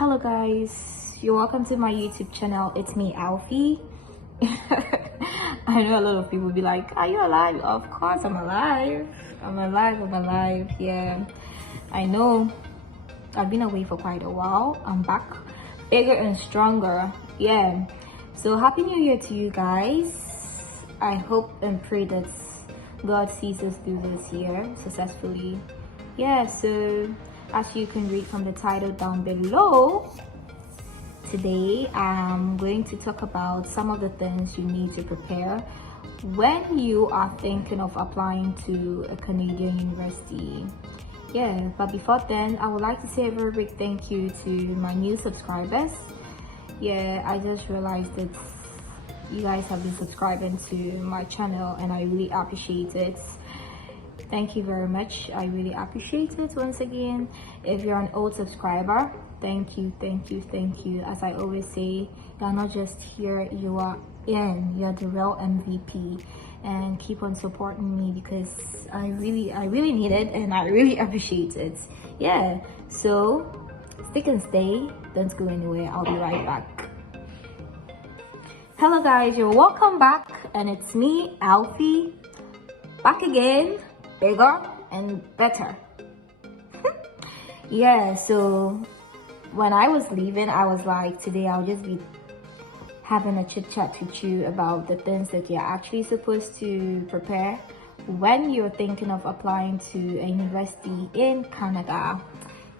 Hello guys, you're welcome to my YouTube channel. It's me, Alfie. I know a lot of people will be like, are you alive? Of course I'm alive. I'm alive. Yeah, I know I've been away for quite a while. I'm back bigger and stronger. Yeah, so happy new year to you guys. I hope and pray that God sees us through this year successfully. Yeah, so as you can read from the title down below, today I'm going to talk about some of the things you need to prepare when you are thinking of applying to a Canadian university. Yeah, but before then, I would like to say a very big thank you to my new subscribers. Yeah, I just realized that you guys have been subscribing to my channel and I really appreciate it. Thank you very much. I really appreciate it once again. If you're an old subscriber, thank you. As I always say, you're not just here, you are you're the real MVP, and keep on supporting me because I really need it and I really appreciate it. Yeah, so stick and stay, don't go anywhere. I'll be right back. Hello guys, you're welcome back, and it's me, Alfie, back again, bigger and better. Yeah, so when I was leaving, I was like, today I'll just be having a chit chat with you about the things that you're actually supposed to prepare when you're thinking of applying to a university in Canada.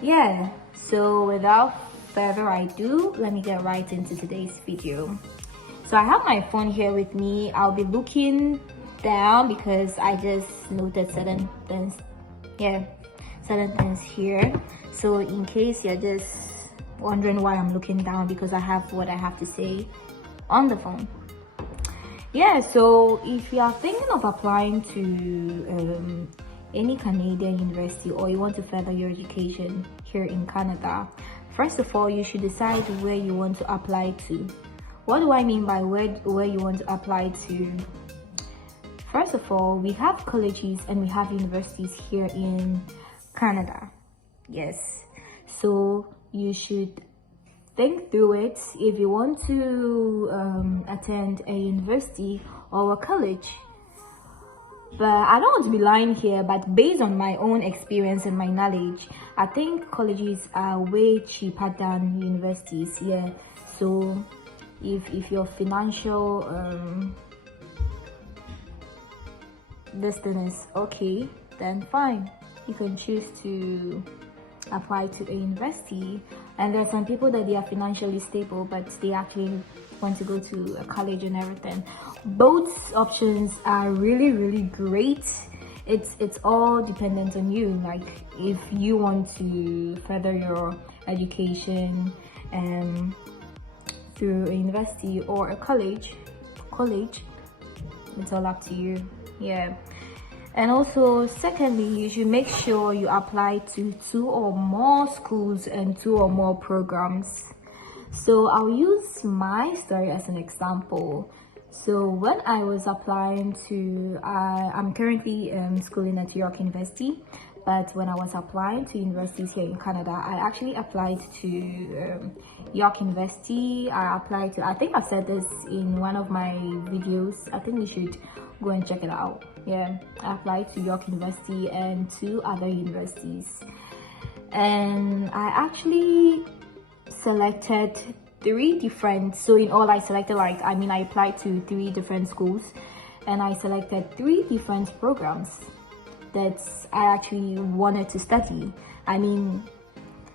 Yeah, so without further ado, let me get right into today's video. So I have my phone here with me. I'll be looking down because I just noted certain things here. So in case you're just wondering why I'm looking down, because I have what I have to say on the phone. Yeah, so if you are thinking of applying to any Canadian university, or you want to further your education here in Canada, first of all, you should decide where you want to apply to. What do I mean by where you want to apply to? First of all, we have colleges and we have universities here in Canada. Yes, so you should think through it if you want to attend a university or a college. But I don't want to be lying here, but based on my own experience and my knowledge, I think colleges are way cheaper than universities. Yeah, so if your financial this thing is okay, then fine, you can choose to apply to a university. And there are some people that they are financially stable but they actually want to go to a college and everything. Both options are really great. It's all dependent on you. Like if you want to further your education through a university or a college, it's all up to you. Yeah. And also, secondly, you should make sure you apply to 2 or more schools and 2 or more programs. So I'll use my story as an example. So when I was applying to, I'm currently schooling at York University, but when I was applying to universities here in Canada, I actually applied to York University. I applied to, I think I've said this in one of my videos. I think you should go and check it out. Yeah, I applied to York University and 2 other universities, and I actually selected 3 different, so in all I selected I applied to 3 different schools and I selected 3 different programs that I actually wanted to study. I mean,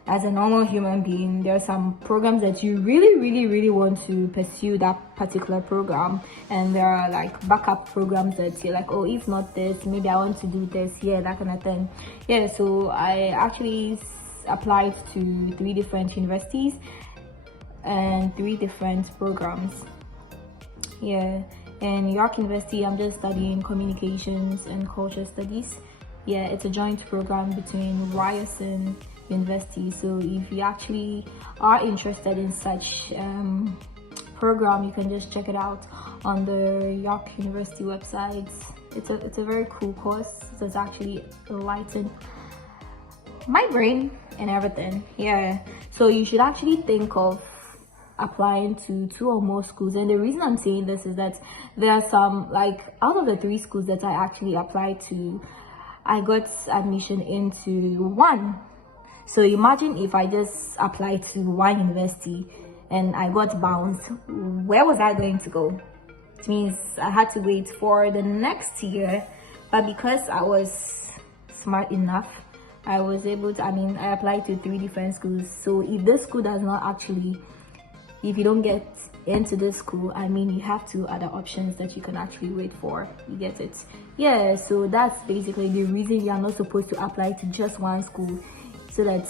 as a normal human being, there are some programs that you really want to pursue that particular program, and there are like backup programs that you're like, oh, if not this, maybe I want to do this. Yeah, that kind of thing. Yeah, so I actually applied to 3 different universities and 3 different programs. Yeah, and York University, I'm just studying communications and culture studies. Yeah, it's a joint program between Ryerson University. So if you actually are interested in such program, you can just check it out on the York University website. It's a very cool course. It's actually enlightened my brain and everything. Yeah, so you should actually think of applying to 2 or more schools. And the reason I'm saying this is that there are some, like, out of the 3 schools that I actually applied to, I got admission into 1. So imagine if I just applied to 1 university and I got bounced, where was I going to go? It means I had to wait for the next year. But because I was smart enough, I was able to, I applied to 3 different schools. So if this school does not actually, if you don't get into this school, you have 2 other options that you can actually wait for. You get it? Yeah, so that's basically the reason you are not supposed to apply to just 1 school, so that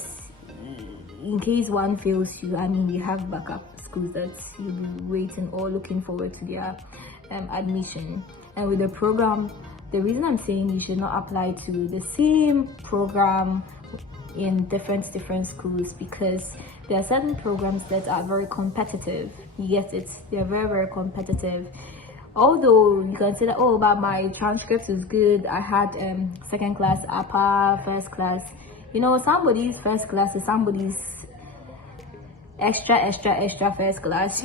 in case one fails you, you have backup schools that you'll be waiting or looking forward to their admission. And with the program, the reason I'm saying you should not apply to the same program in different schools, because there are certain programs that are very competitive. You get it? They are very, very competitive. Although you can say that, oh, but my transcript is good, I had second class, upper, first class. Somebody's first class is somebody's extra first class.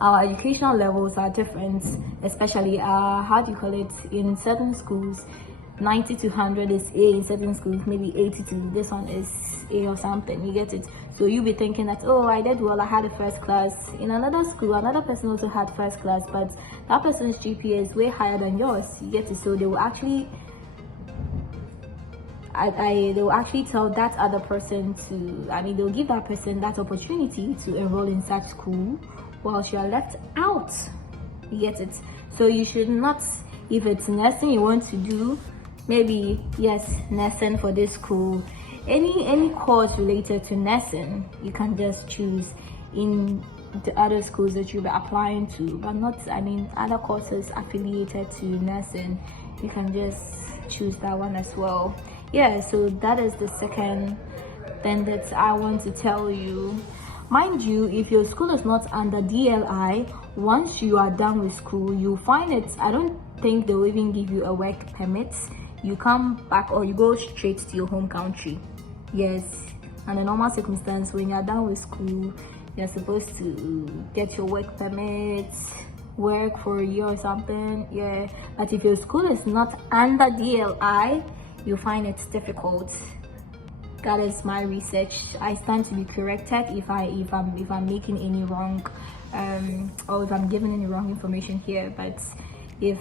Our educational levels are different, especially in certain schools 90 to 100 is A, in certain schools maybe 80 to this one is A or something. You get it? So you'll be thinking that, oh, I did well, I had a first class. In another school, another person also had first class, but that person's GPA is way higher than yours. You get it? So they will actually they will actually tell that other person to, they'll give that person that opportunity to enroll in such school, whilst you are left out. You get it? So you should not, if it's nursing you want to do, maybe yes, nursing for this school, any course related to nursing, you can just choose in the other schools that you'll be applying to, but not, other courses affiliated to nursing, you can just choose that one as well. Yeah, so that is the second thing that I want to tell you. Mind you, if your school is not under DLI, once you are done with school, you find it, I don't think they'll even give you a work permit. You come back or you go straight to your home country. Yes, under normal circumstance, when you're done with school, you're supposed to get your work permit, work for a year or something. Yeah, but if your school is not under DLI, you find it difficult. That is my research. I stand to be corrected if I'm making any wrong or if I'm giving any wrong information here. But if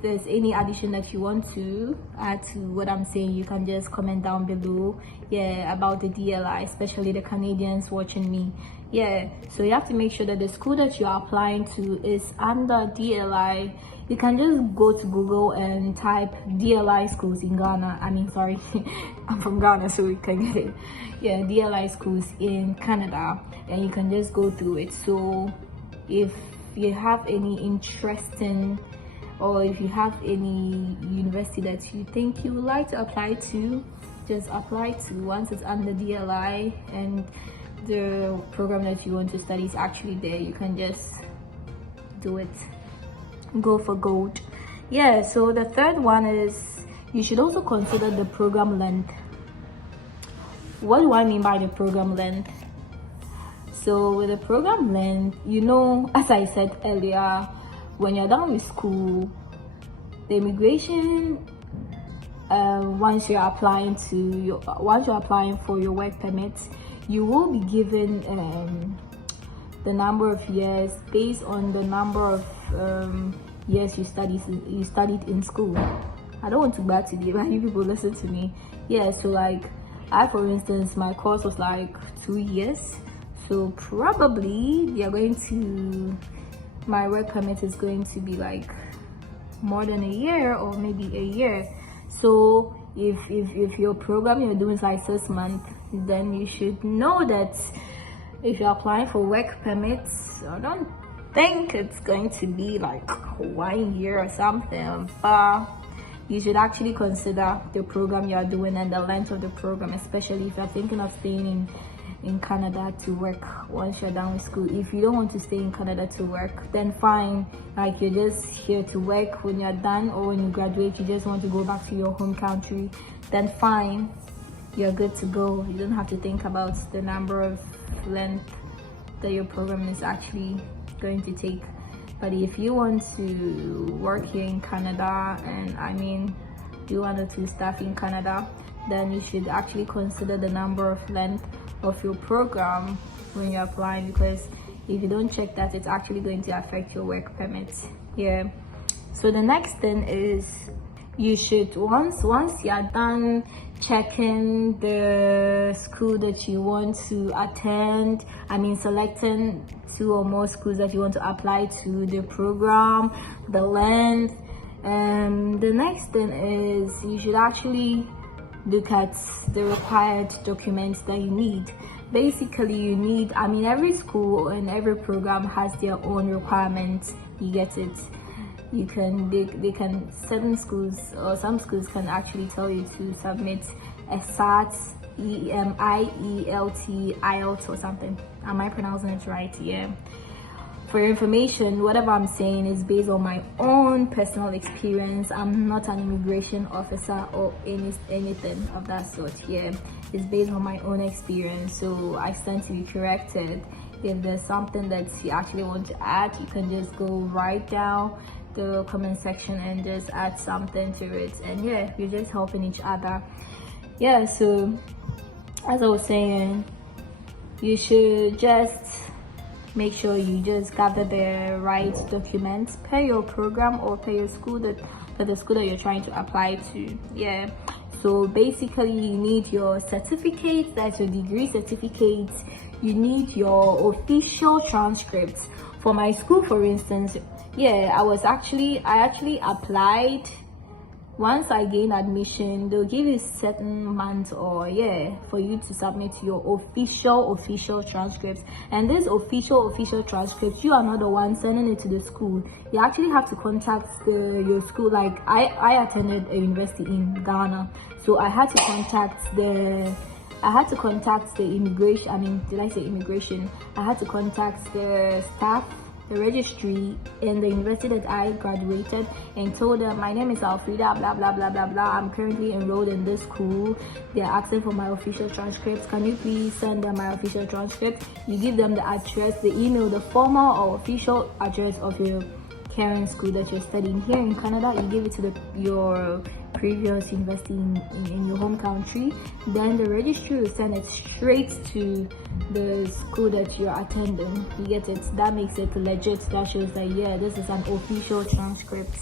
there's any addition that you want to add to what I'm saying, you can just comment down below. Yeah, about the DLI, especially the Canadians watching me. Yeah, so you have to make sure that the school that you're applying to is under DLI. You can just go to Google and type DLI schools in Ghana. Sorry, I'm from Ghana, so you can get it. Yeah, DLI schools in Canada, and you can just go through it. So if you have any interesting, or if you have any university that you think you would like to apply to, just apply to. Once it's under DLI and the program that you want to study is actually there, you can just do it. Go for gold. Yeah, so the third one is you should also consider the program length. What do I mean by the program length? So with the program length, as I said earlier, when you're done with school, the immigration, once you're applying for your work permit, you will be given the number of years based on the number of years you studied in school. I don't want to brag today, but you people listen to me. Yeah, so like for instance, my course was like 2 years, so probably my work permit is going to be like more than a year or maybe a year. So if your program you're doing is like 6 months, then you should know that if you're applying for work permits, I don't think it's going to be like 1 year or something, but you should actually consider the program you're doing and the length of the program, especially if you're thinking of staying in Canada to work once you're done with school. If you don't want to stay in Canada to work, then fine, like you're just here to work. When you're done or when you graduate, you just want to go back to your home country, then fine, you're good to go. You don't have to think about the number of length that your program is actually going to take. But if you want to work here in Canada, and I mean do 1 or 2 staff in Canada, then you should actually consider the number of length of your program when you're applying, because if you don't check that, it's actually going to affect your work permit. Yeah. So the next thing is, you should once you're done checking the school that you want to attend, I mean selecting 2 or more schools that you want to apply to, the program, the length, the next thing is you should actually look at the required documents that you need. Basically, you need, I mean, every school and every program has their own requirements. You get it. You can, they can, certain schools or some schools can actually tell you to submit a SAT, IELTS or something. Am I pronouncing it right? Yeah. For your information, whatever I'm saying is based on my own personal experience. I'm not an immigration officer or anything of that sort. Yeah, it's based on my own experience, so I stand to be corrected. If there's something that you actually want to add, you can just go right down the comment section and just add something to it. And yeah, you're just helping each other. Yeah, so as I was saying, you should just make sure you just gather the right documents per your program or per your school, that the school that you're trying to apply to. Yeah, so basically you need your certificates, that's your degree certificates. You need your official transcripts. For my school, for instance, yeah, I actually applied. Once I gain admission, they'll give you certain months or for you to submit your official transcripts. And this official transcripts, you are not the one sending it to the school. You actually have to contact your school. Like I attended a university in Ghana, so I had to contact the immigration. I mean, did I say immigration? I had to contact the staff, the registry in the university that I graduated, and told them, my name is Alfreda, blah blah blah blah blah, I'm currently enrolled in this school. They're asking for my official transcripts. Can you please send them my official transcript? You give them the address, the email, the formal or official address of your current school that you're studying here in Canada. You give it to your previous university in your home country. Then the registry will send it straight to the school that you're attending. You get it? That makes it legit. That shows that this is an official transcript,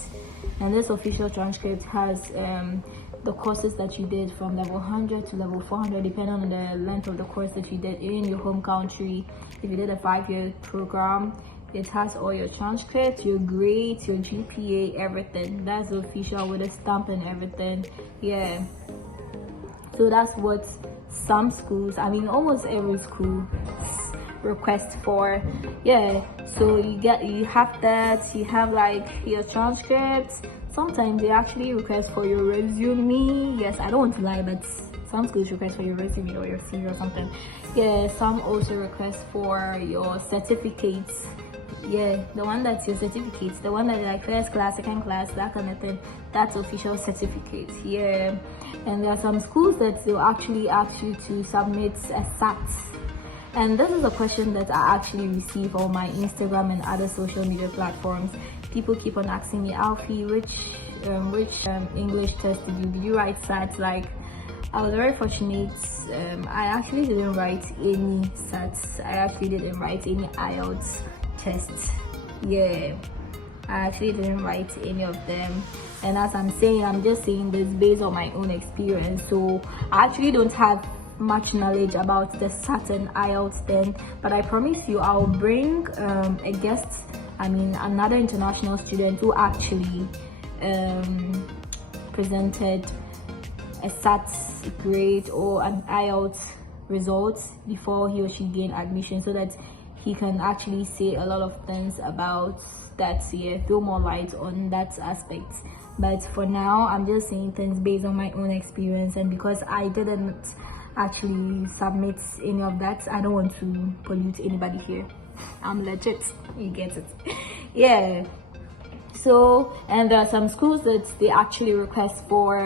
and this official transcript has the courses that you did from level 100 to level 400, depending on the length of the course that you did in your home country. If you did a 5-year program, it has all your transcripts, your grades, your GPA, everything. That's official with a stamp and everything. Yeah. So that's what some schools, I mean almost every school, request for. Yeah. So you have that. You have like your transcripts. Sometimes they actually request for your resume. Yes, I don't want to lie, but some schools request for your resume or your CV or something. Yeah. Some also request for your certificates. Yeah, the one that's your certificates, the one that like first class, second class, that kind of thing, that's official certificates. Yeah. And there are some schools that will actually ask you to submit a SAT. And this is a question that I actually receive on my Instagram and other social media platforms. People keep on asking me, Alfie, which English test did you write SAT? Like, I was very fortunate. I actually didn't write any SATs. I actually didn't write any IELTS tests. Yeah, I actually didn't write any of them. And as I'm saying, I'm just saying this based on my own experience. So I actually don't have much knowledge about the SAT and IELTS then, but I promise you I'll bring a guest, I mean another international student who actually presented a SAT grade or an IELTS results before he or she gained admission, so that he can actually say a lot of things about that, throw more light on that aspect. But for now, I'm just saying things based on my own experience, and because I didn't actually submit any of that. I don't want to pollute anybody here. I'm legit, you get it. Yeah. So, and there are some schools that they actually request for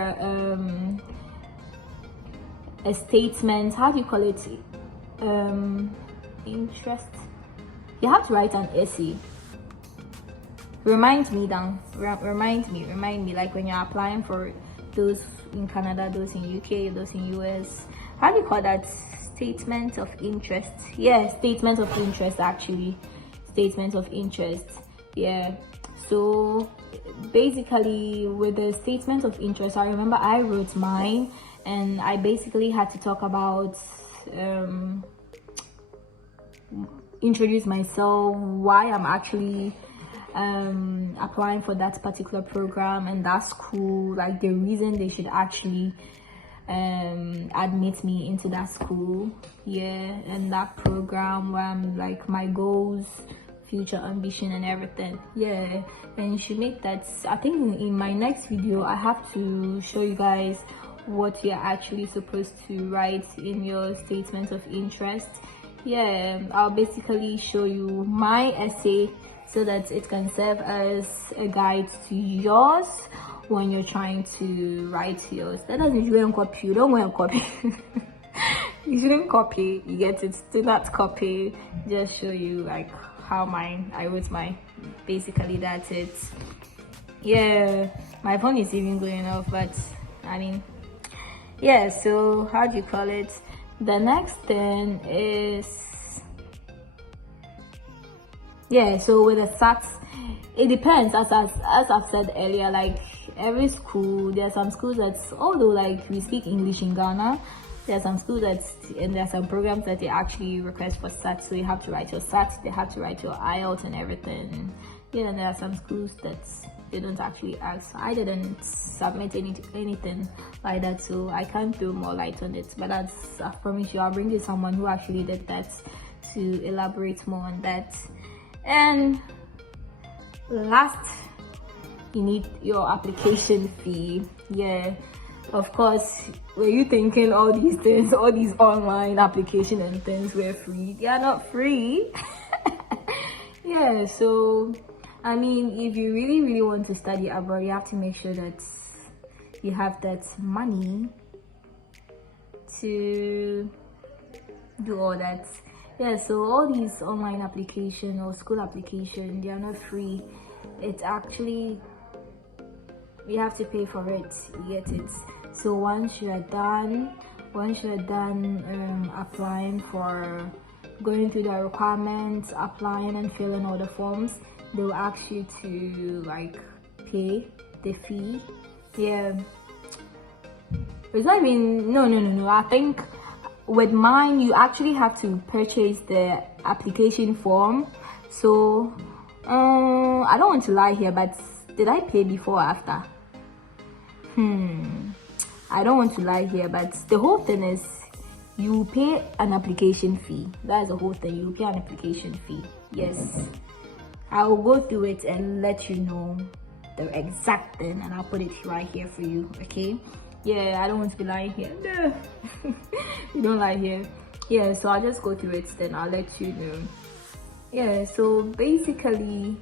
a statement. How do you call it? Interest. You have to write an essay. Remind me, like when you're applying for those in Canada, those in UK, those in US. How do you call that? Statement of interest. Yeah, statement of interest, actually. Statement of interest. Yeah. So basically, with the statement of interest, I remember I wrote mine, and I basically had to talk about introduce myself, why I'm actually applying for that particular program and that school, like the reason they should actually admit me into that school, yeah, and that program, where I'm like my goals, future ambition and everything. Yeah, and you should make that. I think in my next video I have to show you guys what you're actually supposed to write in your statement of interest. Yeah, I'll basically show you my essay so that it can serve as a guide to yours when you're trying to write yours. That doesn't mean you don't copy. You don't want to copy. You shouldn't copy. You get it. Do not copy. Just show you like how I wrote mine. Basically, that's it. Yeah, my phone is even going off, but I mean, yeah. So how do you call it? The next thing is, yeah, so with the SATs, it depends. As I've said earlier, like every school, there are some schools that's, although like we speak English in Ghana, there are some schools and there are some programs that they actually request for SAT, so you have to write your SAT, they have to write your IELTS and everything. Yeah, and there are some schools that they don't actually ask. I didn't submit anything like that, so I can't throw more light on it, but I promise you I'll bring you someone who actually did that to elaborate more on that. And last, you need your application fee. Yeah, of course, were you thinking all these things, all these online application and things were free? They are not free. Yeah, so I mean, if you really want to study abroad, you have to make sure that you have that money to do all that. Yeah, so all these online application or school application, they are not free. It's actually, you have to pay for it. You get it. So once you are done applying for, going through the requirements, applying and filling all the forms, they will ask you to like pay the fee. Yeah, it's not even, no, I think with mine you actually have to purchase the application form. So I don't want to lie here, but did I pay before or after? I don't want to lie here, but the whole thing is you pay an application fee. That's the whole thing. You pay an application fee. Yes, I will go through it and let you know the exact thing, and I'll put it right here for you. Okay? Yeah, I don't want to be lying here. No. You don't lie here. Yeah, so I'll just go through it, then I'll let you know. Yeah, so basically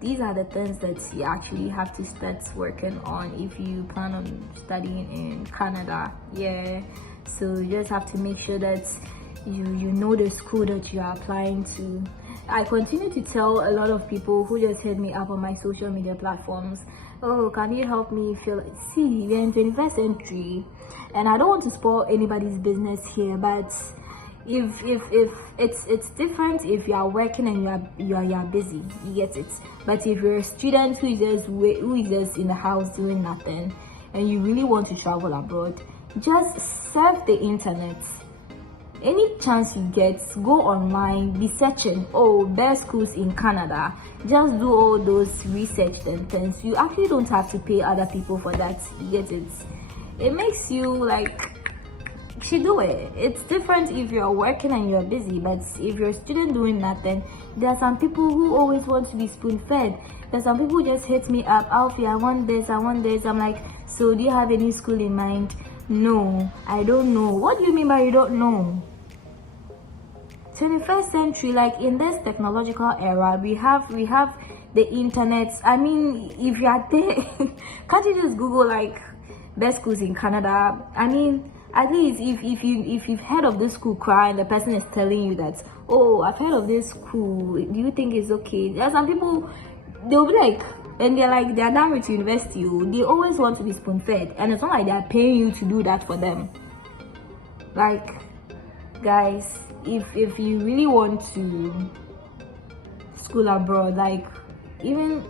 these are the things that you actually have to start working on if you plan on studying in Canada. Yeah, so you just have to make sure that you know the school that you are applying to. I continue to tell a lot of people who just hit me up on my social media platforms, oh, can you help me see, we're in 21st century, and I don't want to spoil anybody's business here, but if it's different if you are working and you are busy, you get it. But if you're a student who is just in the house doing nothing and you really want to travel abroad, just surf the internet. Any chance you get, go online, be searching, oh, best schools in Canada. Just do all those research and things. You actually don't have to pay other people for that. You get it? It makes you like, you should do it. It's different if you're working and you're busy, but if you're a student doing nothing, there are some people who always want to be spoon-fed. There's some people who just hit me up, Alfie, I want this. I'm like, so do you have any school in mind? No, I don't know. What do you mean by you don't know? 21st century, like in this technological era, we have the internet. I mean, if you are there, can't you just Google like best schools in Canada? I mean, at least if you've heard of this school cry and the person is telling you that, oh, I've heard of this school, do you think it's okay? There are some people, they'll be like, and they're like, they're done with university, they always want to be spoon-fed, and it's not like they're paying you to do that for them. Like, guys, if you really want to school abroad, like even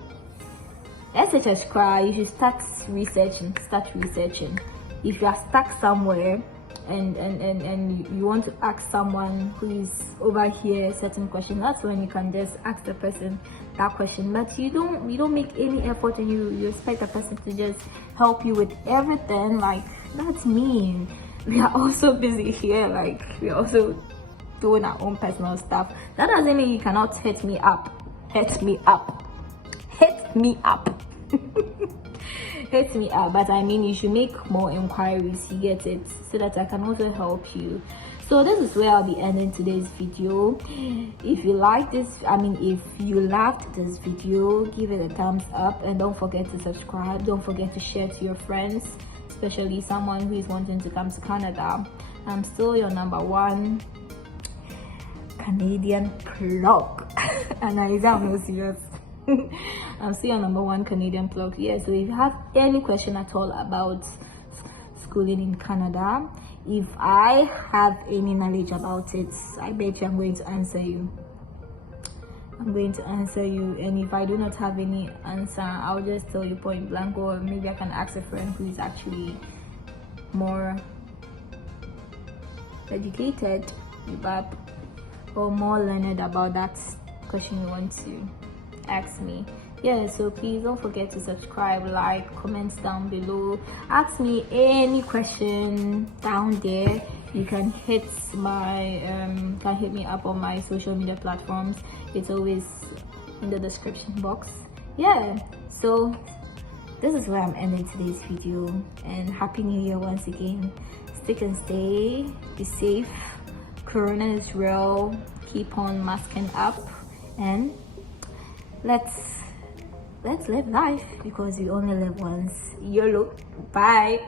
SHS cry, you should start researching. If you are stuck somewhere and you want to ask someone who is over here a certain question, that's when you can just ask the person that question. But you don't make any effort, and you expect the person to just help you with everything. Like, that's mean. We are also busy here, like we're also doing our own personal stuff. That doesn't mean you cannot hit me up. Hit me up. Hit me up. But I mean, you should make more inquiries, you get it, so that I can also help you. So this is where I'll be ending today's video. If you like this, if you loved this video, give it a thumbs up, and don't forget to subscribe. Don't forget to share to your friends, especially someone who is wanting to come to Canada. I'm still your #1 Canadian plug. And I'm not serious. I'm still your #1 Canadian plug. Yeah, so if you have any question at all about schooling in Canada, if I have any knowledge about it, I bet you I'm going to answer you. And if I do not have any answer, I'll just tell you point blank, or maybe I can ask a friend who is actually more educated or more learned about that question you want to ask me. Yeah, so please don't forget to subscribe, like, comments down below, ask me any question down there. You can hit me up on my social media platforms. It's always in the description box. Yeah, so this is where I'm ending today's video, and happy new year once again. Stick and stay, be safe. Corona is real. Keep on masking up, and let's live life, because we only live once. YOLO. Bye.